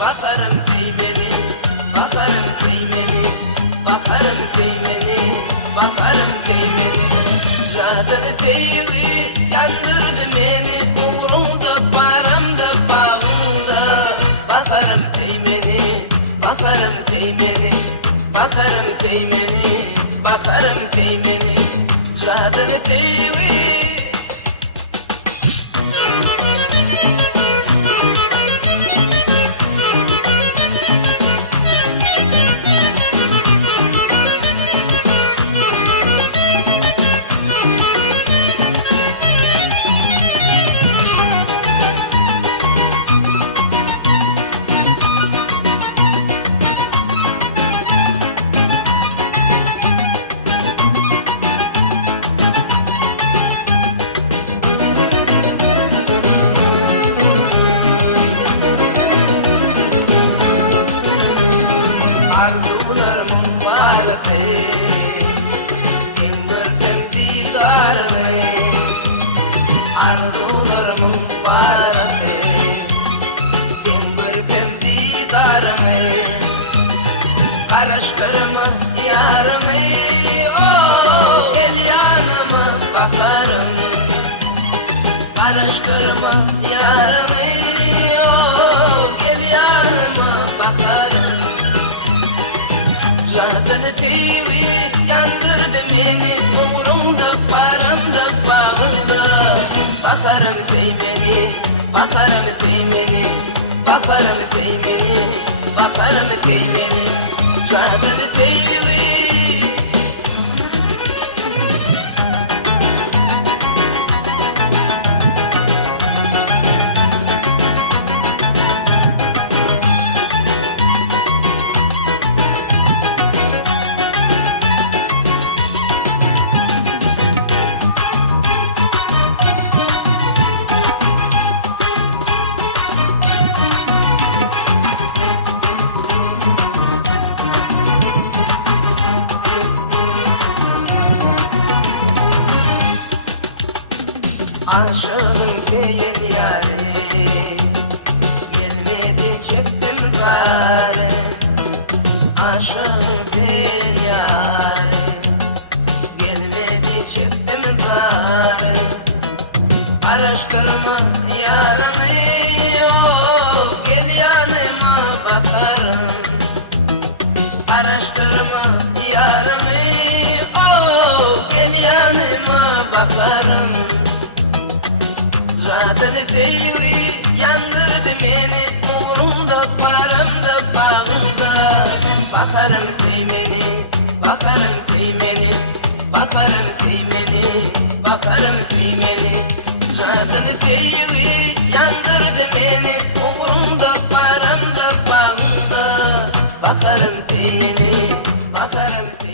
Bakarım kıymeni, bakarım kıymeni, bakarım kıymeni, bakarım kıymeni. Cadını kıyığı yandırdı beni, uğrumda, paramda, bağımda. Bakarım kıymeni, bakarım kıymeni, bakarım kıymeni, bakarım kıymeni. Cadını kıyığı. Arzularımın varlığı, indirdim didarını. Arzularımın varlığı, indirdim didarını. Karıştırma yarımı, oh, gel yanıma bakarım. Karıştırma yarımı, oh, gel yanıma bakarım. Cadını kıyığı yandırdı beni, uğrumda, paramda, bağımda. Bakarım kıymeni, bakarım kıymeni, bakarım kıymeni, bakarım kıymeni. Cadını kıyığı. Aşığım değil yâri, gelmedi çıktım bari. Aşığım değil yâri, gelmedi çıktım bari. Araştırma yarımı, oh, gel yanıma bakarım. Araştırma yarımı, oh, gel yanıma bakarım. Cadını kıyığı yandırdı beni, uğrumda, paramda, bağımda. Bakarım kıymeni, bakarım kıymeni, bakarım kıymeni, bakarım kıymeni. Cadını kıyığı yandırdı beni, uğrumda, paramda, bağımda. Bakarım kıymeni, bakarım kıymeni.